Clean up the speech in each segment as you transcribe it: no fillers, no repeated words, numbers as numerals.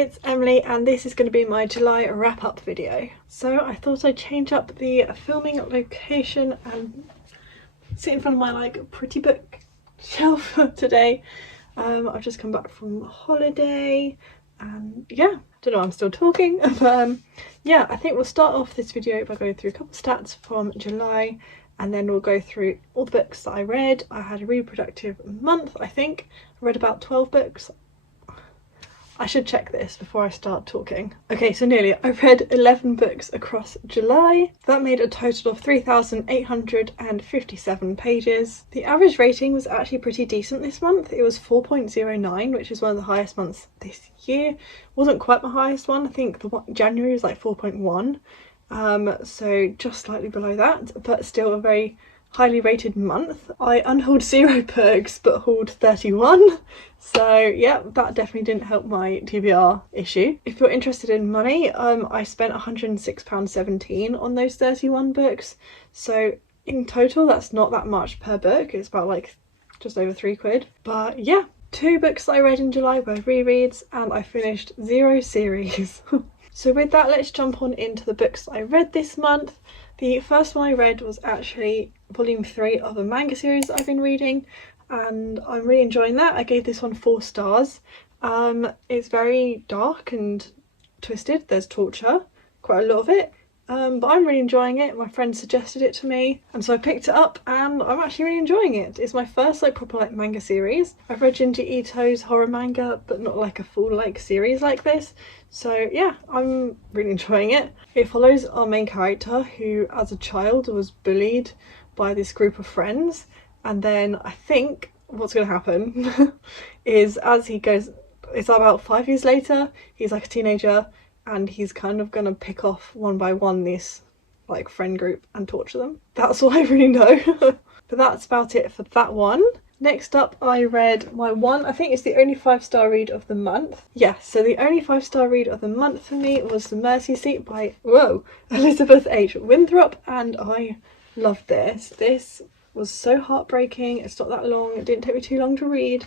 it's Emily and this is going to be my July wrap-up video. So I thought I'd change up the filming location and sit in front of my like pretty book shelf today. I've just come back from holiday and yeah, don't know, I'm still talking, but yeah, I think we'll start off this video by going through a couple of stats from July, and then we'll go through all the books that I read. I had a really productive month, I think. I read about 12 books. I should check this before I start talking. Okay, so nearly. I read 11 books across July. That made a total of 3,857 pages. The average rating was actually pretty decent this month. It was 4.09, which is one of the highest months this year. Wasn't quite my highest one. I think the one, January was like 4.1. So just slightly below that, but still a very highly rated month. I unhauled 0 books but hauled 31, so yeah, that definitely didn't help my TBR issue. If you're interested in money, I spent £106.17 on those 31 books, so in total that's not that much per book. It's about like just over £3. But yeah, 2 books that I read in July were rereads and I finished 0 series. So with that, let's jump on into the books I read this month. The first one I read was actually volume 3 of a manga series that I've been reading, and I'm really enjoying that. I gave this one 4 stars. It's very dark and twisted. There's torture, quite a lot of it, but I'm really enjoying it. My friend suggested it to me and so I picked it up and I'm actually really enjoying it. It's my first like proper like manga series. I've read Junji Ito's horror manga but not like a full like series like this. So yeah, I'm really enjoying it. It follows our main character who as a child was bullied by this group of friends, and then I think what's going to happen is as he goes, it's about 5 years later, he's like a teenager and he's kind of going to pick off one by one this like friend group and torture them. That's all I really know. But that's about it for that one. Next up, I read my one, I think it's the only 5-star read of the month. Yeah, so the only 5-star read of the month for me was The Mercy Seat by, Elizabeth H. Winthrop, and I loved this. This was so heartbreaking. It's not that long. It didn't take me too long to read.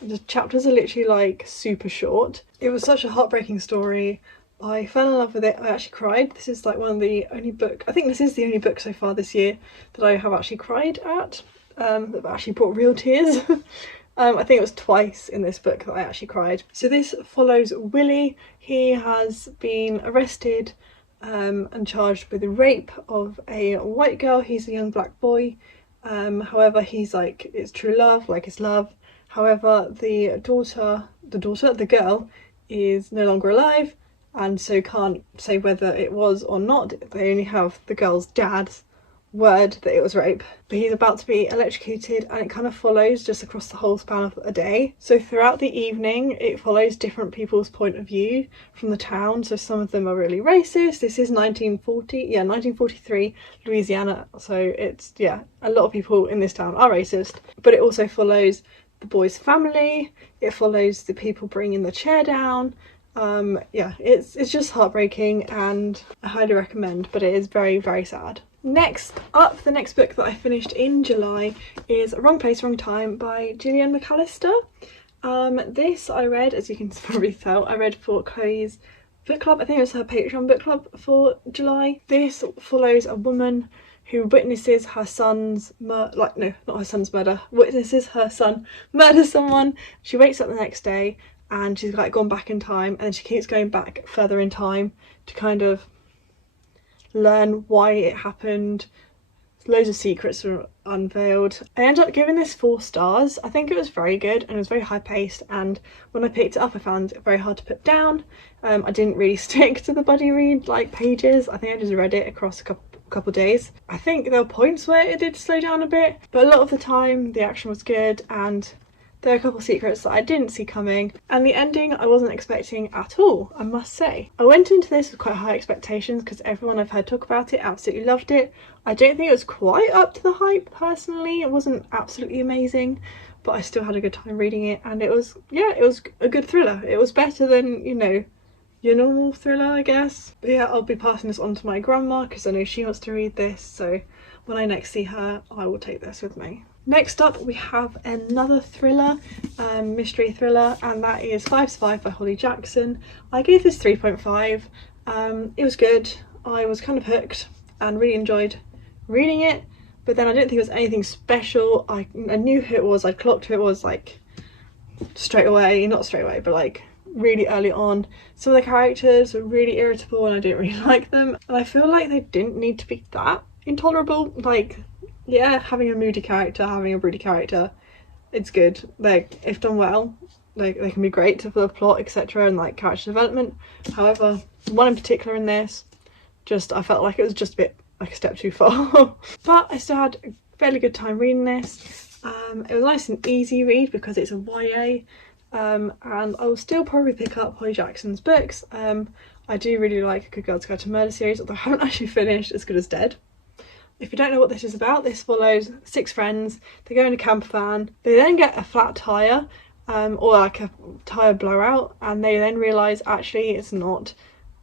The chapters are literally like super short. It was such a heartbreaking story. I fell in love with it. I actually cried. This is like one of the only book, I think this is the only book so far this year that I have actually cried at. That actually brought real tears. I think it was twice in this book that I actually cried. So this follows Willie. He has been arrested and charged with the rape of a white girl. He's a young black boy. However, he's like, it's true love, like it's love. However, the girl is no longer alive and so can't say whether it was or not. They only have the girl's dad's word that it was rape. But he's about to be electrocuted and it kind of follows just across the whole span of a day. So throughout the evening it follows different people's point of view from the town. So some of them are really racist. This is 1943 Louisiana, so it's, yeah, a lot of people in this town are racist. But it also follows the boy's family, it follows the people bringing the chair down. Yeah, it's just heartbreaking and I highly recommend, but it is very, very sad. Next up, the next book that I finished in July is Wrong Place, Wrong Time by Gillian McAllister. This I read, as you can probably tell, I read for Chloe's book club. I think it was her Patreon book club for July. This follows a woman who witnesses her son's witnesses her son murder someone. She wakes up the next day and she's like gone back in time, and then she keeps going back further in time to kind of learn why it happened. Loads of secrets were unveiled. I ended up giving this 4 stars. I think it was very good and it was very high paced, and when I picked it up I found it very hard to put down. I didn't really stick to the buddy read like pages. I think I just read it across a couple days. I think there were points where it did slow down a bit, but a lot of the time the action was good and there are a couple of secrets that I didn't see coming, and the ending I wasn't expecting at all, I must say. I went into this with quite high expectations because everyone I've heard talk about it absolutely loved it. I don't think it was quite up to the hype personally. It wasn't absolutely amazing, but I still had a good time reading it, and it was, yeah, it was a good thriller. It was better than, you know, your normal thriller, I guess. But yeah, I'll be passing this on to my grandma because I know she wants to read this, so when I next see her I will take this with me. Next up we have another thriller, mystery thriller, and that is 5 Survive by Holly Jackson. I gave this 3.5. It was good. I was kind of hooked and really enjoyed reading it, but then I didn't think it was anything special. I knew who it was, I clocked who it was like straight away, not straight away, but like really early on. Some of the characters were really irritable and I didn't really like them, and I feel like they didn't need to be that intolerable. Like, yeah, having a moody character, having a broody character, it's good. Like, if done well, like they can be great for the plot, etc., and like character development. However, one in particular in this, just I felt like it was just a bit like a step too far. But I still had a fairly good time reading this. It was a nice and easy read because it's a YA, and I will still probably pick up Holly Jackson's books. I do really like Good Girls Guide to Murder series, although I haven't actually finished As Good as Dead. If you don't know what this is about, this follows 6 friends. They go in a camper van, they then get a flat tyre, or like a tyre blowout, and they then realise actually it's not.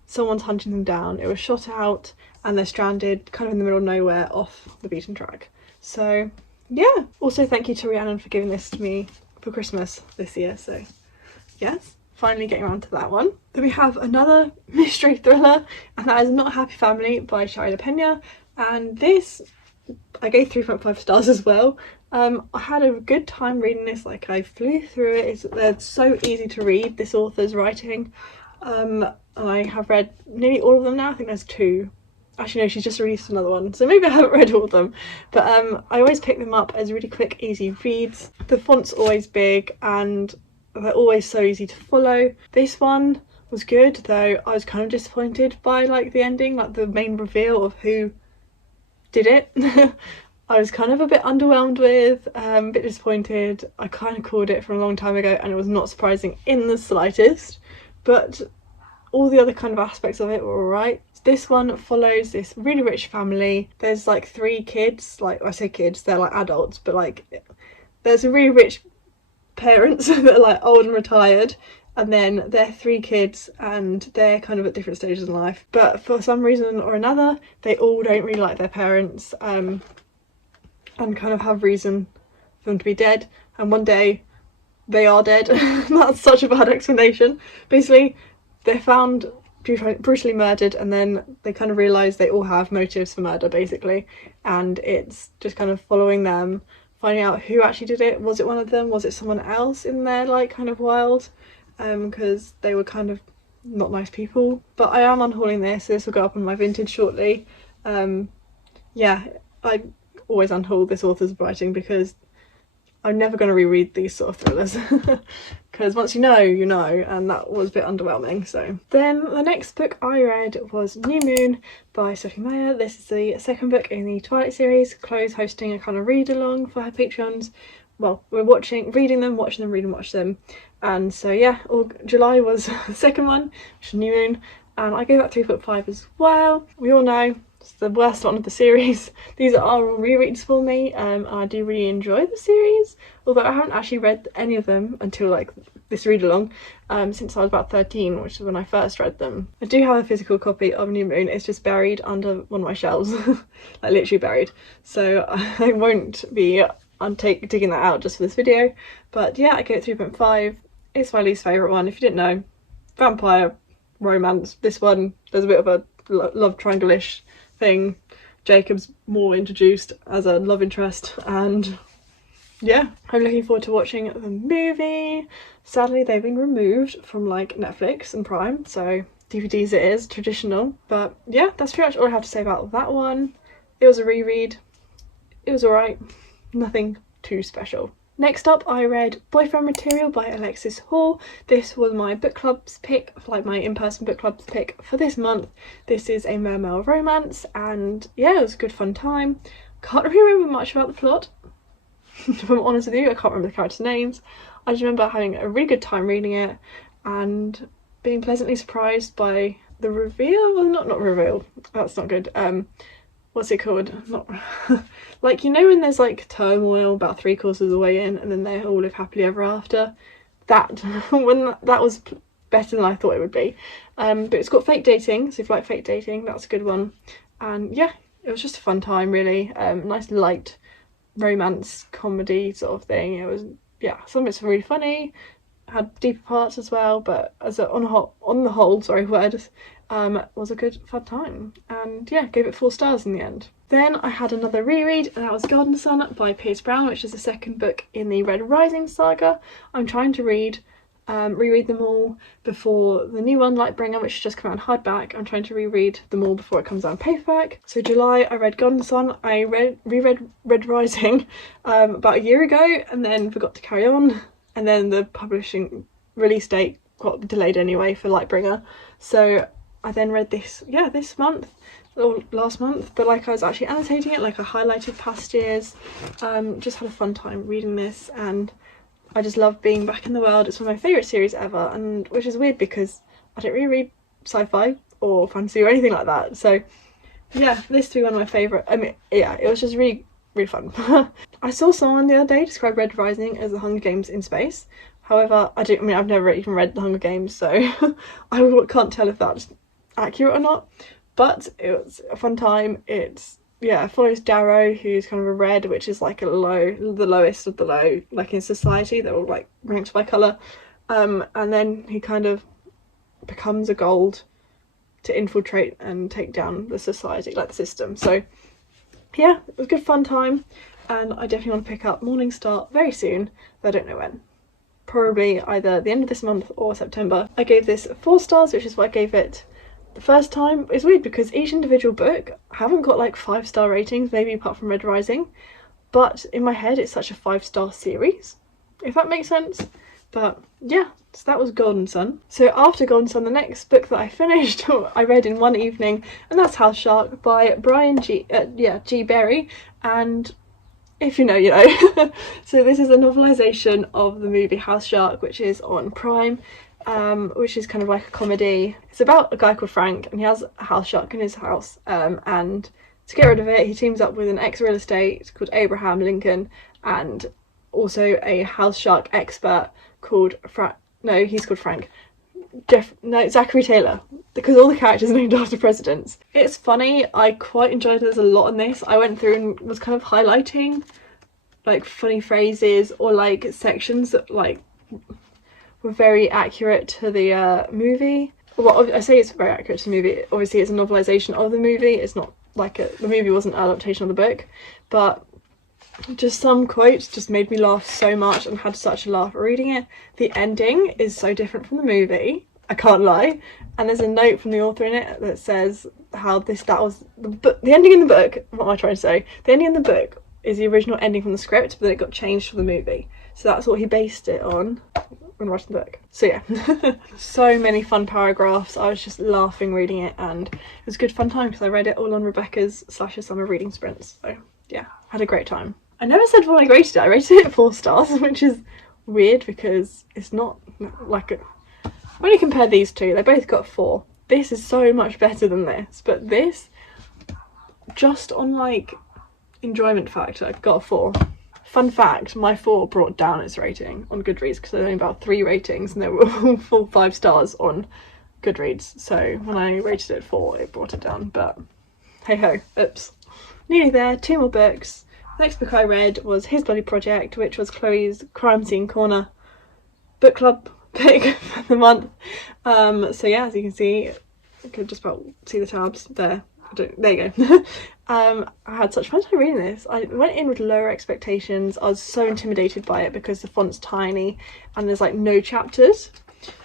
Someone's hunting them down. It was shot out and they're stranded kind of in the middle of nowhere off the beaten track. So yeah, also thank you to Rhiannon for giving this to me for Christmas this year, so yes, finally getting around to that one. Then we have another mystery thriller, and that is Not a Happy Family by Shari Pena. And this I gave 3.5 stars as well. I had a good time reading this, like I flew through it. They're so easy to read, this author's writing. And I have read nearly all of them now. I think there's 2. Actually no, she's just released another one, so maybe I haven't read all of them. But I always pick them up as really quick, easy reads. The font's always big and they're always so easy to follow. This one was good, though I was kind of disappointed by like the ending, like the main reveal of who did it. I was kind of a bit underwhelmed with, a bit disappointed. I kind of called it from a long time ago and it was not surprising in the slightest, but all the other kind of aspects of it were alright. This one follows this really rich family. There's like 3 kids, like I say kids, they're like adults, but like there's a really rich parents that are like old and retired, and then they're 3 kids and they're kind of at different stages in life, but for some reason or another they all don't really like their parents, and kind of have reason for them to be dead, and one day they are dead. That's such a bad explanation. Basically they're found brutally murdered, and then they kind of realise they all have motives for murder basically, and it's just kind of following them, finding out who actually did it. Was it one of them? Was it someone else in their like kind of wild? Because they were kind of not nice people. But I am unhauling this, so this will go up on my vintage shortly. Yeah, I always unhaul this author's writing because I'm never going to reread these sort of thrillers, because once you know, you know, and that was a bit underwhelming. So then the next book I read was New Moon by Sophie Meyer. This is the second book in the Twilight series. Chloe's hosting a kind of read along for her Patreons. Well, we're reading them, watching them, read and watch them. And so yeah, July was the second one, which is New Moon, and I gave that 3.5 as well. We all know it's the worst one of the series. These are all rereads for me, and I do really enjoy the series, although I haven't actually read any of them until like this read along, since I was about 13, which is when I first read them. I do have a physical copy of New Moon. It's just buried under one of my shelves, like literally buried, so I won't be digging that out just for this video. But yeah, I gave it 3.5. It's my least favourite one. If you didn't know, vampire romance. This one, there's a bit of a love triangle-ish thing. Jacob's more introduced as a love interest, and yeah, I'm looking forward to watching the movie. Sadly, they've been removed from like Netflix and Prime, so DVDs it is, traditional. But yeah, that's pretty much all I have to say about that one. It was a reread. It was alright. Nothing too special. Next up, I read Boyfriend Material by Alexis Hall. This was my book club's pick, like my in-person book club's pick for this month. This is a male romance, and yeah, it was a good fun time. Can't really remember much about the plot. If I'm honest with you, I can't remember the characters' names. I just remember having a really good time reading it and being pleasantly surprised by the reveal. Well, not reveal, that's not good. What's it called? Not like, you know when there's like turmoil about 3/4 of the way in and then they all live happily ever after? That when that was better than I thought it would be. But it's got fake dating, so if you like fake dating, that's a good one. And yeah, it was just a fun time really. Nice light romance comedy sort of thing. It was, yeah, some of it's really funny, had deeper parts as well, but on the whole, sorry, words, was a good fun time, and yeah, gave it 4 stars in the end. Then I had another reread, and that was Golden Sun by Pierce Brown, which is the second book in the Red Rising saga. I'm trying to reread them all before the new one, Lightbringer, which has just come out in hardback. I'm trying to reread them all before it comes out in paperback. So July I read Golden Sun, I reread Red Rising about a year ago, and then forgot to carry on, and then the publishing release date got delayed anyway for Lightbringer, so I then read this month or last month, but like I was actually annotating it, like I highlighted passages, just had a fun time reading this, and I just love being back in the world. It's one of my favourite series ever, and which is weird because I don't really read sci-fi or fantasy or anything like that, so yeah, this to be one of my favourite. I mean, yeah, it was just really fun. I saw someone the other day describe Red Rising as the Hunger Games in space. However, I've never even read the Hunger Games, so I can't tell if that's accurate or not, but it was a fun time. It follows Darrow, who's kind of a red, which is like the lowest of the low, like in society, they're all like ranked by colour, and then he kind of becomes a gold to infiltrate and take down the society, like the system. So yeah, it was a good fun time, and I definitely want to pick up Morning Star very soon, but I don't know when. Probably either the end of this month or September. I gave this 4 stars, which is what I gave it the first time. It's weird because each individual book haven't got like 5-star ratings, maybe apart from Red Rising, but in my head it's such a 5-star series, if that makes sense. But yeah, so that was Golden Sun. So after Golden Sun, the next book that I finished, I read in one evening, and that's House Shark by Brian G. Berry, and if you know, you know. So this is a novelisation of the movie House Shark, which is on Prime, which is kind of like a comedy. It's about a guy called Frank, and he has a house shark in his house, and to get rid of it, he teams up with an ex-real estate called Abraham Lincoln, and also a house shark expert called he's called Frank. Zachary Taylor, because all the characters are named after presidents. It's funny, I quite enjoyed there's a lot in this. I went through and was kind of highlighting like funny phrases or like sections that like were very accurate to the movie. Well, I say it's very accurate to the movie, obviously it's a novelisation of the movie, it's not like the movie wasn't an adaptation of the book, but just some quotes just made me laugh so much and had such a laugh reading it. The ending is so different from the movie, I can't lie, and there's a note from the author in it that says how the ending in the book, what am I trying to say? The ending in the book is the original ending from the script, but it got changed for the movie. So that's what he based it on when writing the book. So yeah, so many fun paragraphs. I was just laughing reading it, and it was a good fun time because I read it all on Rebecca's summer reading sprints. So yeah, had a great time. I never said what I rated it. I rated it 4 stars, which is weird because it's not like when you compare these two, they both got 4. This is so much better than this, but this, just on like enjoyment factor, I got a 4. Fun fact, my 4 brought down its rating on Goodreads because there's only about 3 ratings and they were all full 5 stars on Goodreads. So when I rated it 4, it brought it down, but hey ho, oops. Nearly there, 2 more books. The next book I read was His Bloody Project, which was Chloe's Crime Scene Corner book club pick for the month. So yeah, as you can see, I could just about see the tabs there. There you go. I had such fun time reading this. I went in with lower expectations. I was so intimidated by it because the font's tiny and there's like no chapters.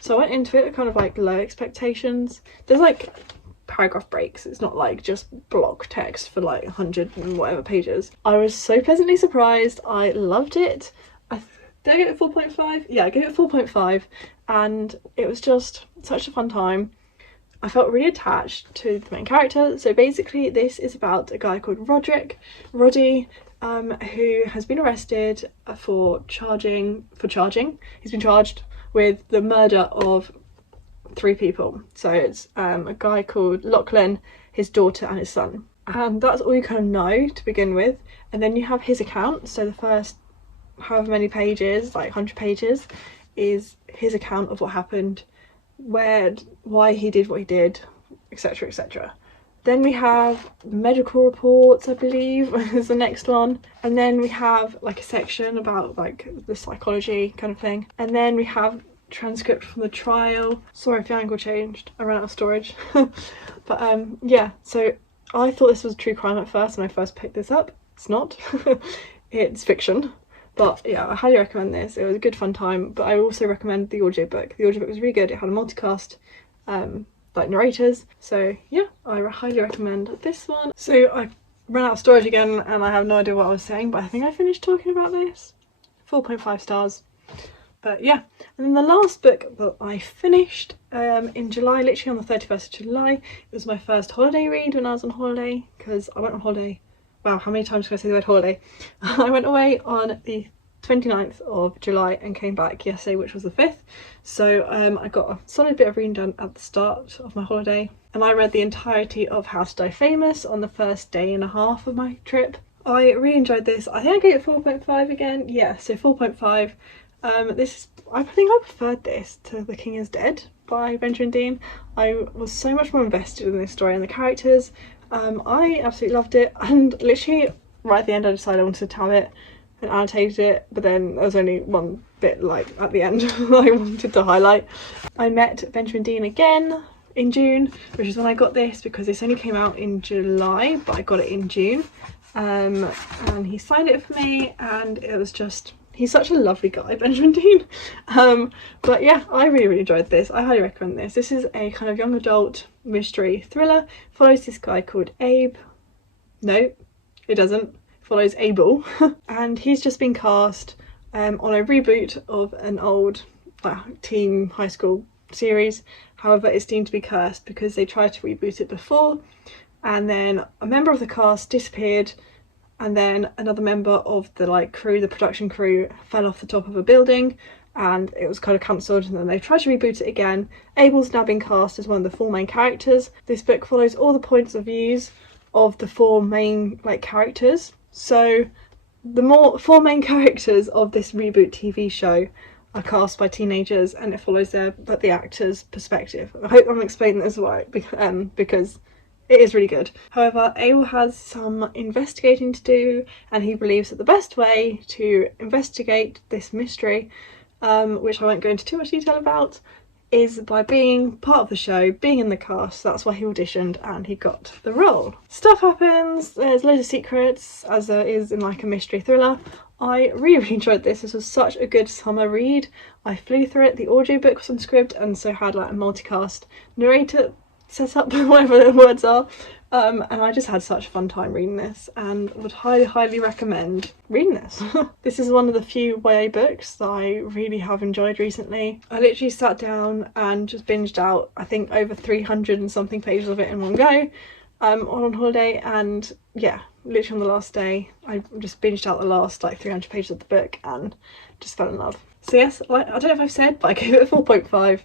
So I went into it with kind of like low expectations. There's like paragraph breaks, it's not like just block text for like 100 and whatever pages. I was so pleasantly surprised. I loved it. Did I give it 4.5? Yeah, I gave it 4.5, and it was just such a fun time. I felt really attached to the main character. So basically this is about a guy called Roddy, who has been arrested for charging. He's been charged with the murder of 3 people. So it's a guy called Lachlan, his daughter and his son, and that's all you kind of know to begin with. And then you have his account, so the first however many pages, like 100 pages, is his account of what happened, why he did what he did, etc, etc. Then we have medical reports, I believe, is the next one. And then we have like a section about like the psychology kind of thing. And then we have transcript from the trial. Sorry if the angle changed, I ran out of storage. But yeah, so I thought this was true crime at first when I first picked this up. It's not. It's fiction. But yeah, I highly recommend this. It was a good fun time, but I also recommend the audiobook. The audiobook was really good. It had a multicast like narrators, so yeah, I highly recommend this one. So I ran out of storage again and I have no idea what I was saying, but I think I finished talking about this. 4.5 stars. But yeah, and then the last book that I finished in July, literally on the 31st of July, it was my first holiday read when I was on holiday, because I went on holiday. Wow, how many times can I say the word holiday? I went away on the 29th of July and came back yesterday, which was the 5th. So I got a solid bit of reading done at the start of my holiday, and I read the entirety of How to Die Famous on the first day and a half of my trip. I really enjoyed this. I think I gave it 4.5 again. Yeah, so 4.5. I think I preferred this to The King is Dead by Benjamin Dean. I was so much more invested in this story and the characters. I absolutely loved it, and literally right at the end I decided I wanted to tab it and annotated it, but then there was only one bit like at the end I wanted to highlight. I met Benjamin Dean again in June, which is when I got this, because this only came out in July but I got it in June, and he signed it for me, and it was just, he's such a lovely guy, Benjamin Dean. But yeah, I really enjoyed this. I highly recommend this. This is a kind of young adult mystery thriller. Follows this guy called Abe. No, it doesn't. Follows Abel. And he's just been cast on a reboot of an old teen high school series. However, it's deemed to be cursed because they tried to reboot it before, and then a member of the cast disappeared, and then another member of the crew, the production crew, fell off the top of a building, and it was kind of cancelled, and then they tried to reboot it again. Abel's now been cast as one of the 4 main characters. This book follows all the points of views of the 4 main characters. So the 4 main characters of this reboot TV show are cast by teenagers, and it follows the actors' perspective. I hope I'm explaining this right, because it is really good. However, Abel has some investigating to do, and he believes that the best way to investigate this mystery, which I won't go into too much detail about, is by being part of the show, being in the cast. That's why he auditioned and he got the role. Stuff happens, there's loads of secrets, as there is in a mystery thriller. I really enjoyed this. This was such a good summer read. I flew through it. The audiobook was on script and so had a multicast narrator set up, whatever the words are. And I just had such a fun time reading this, and would highly recommend reading this. This is one of the few YA books that I really have enjoyed recently. I literally sat down and just binged out, I think, over 300 and something pages of it in one go on holiday, and yeah, literally on the last day I just binged out the last 300 pages of the book and just fell in love. So yes, I don't know if I've said, but I gave it a 4.5.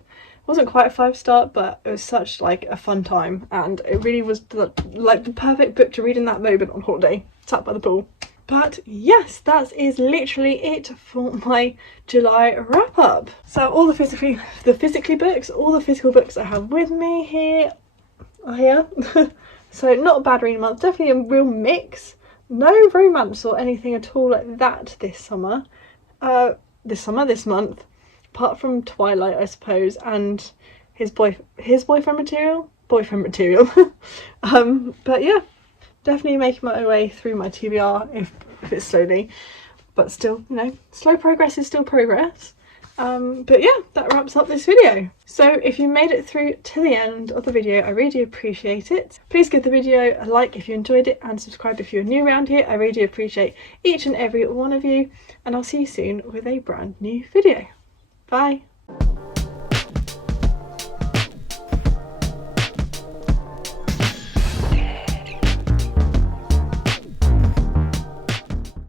Wasn't quite a 5-star, but it was such a fun time, and it really was the perfect book to read in that moment on holiday, sat by the pool. But yes, that is literally it for my July wrap up. So all the physical books I have with me here are here. So not a bad reading month, definitely a real mix. No romance or anything at all like that this month. Apart from Twilight, I suppose, and his boyfriend material. But yeah, definitely making my way through my TBR if it's slowly, but still, slow progress is still progress. But yeah, that wraps up this video. So if you made it through to the end of the video, I really appreciate it. Please give the video a like if you enjoyed it, and subscribe if you're new around here. I really appreciate each and every one of you, and I'll see you soon with a brand new video. Bye.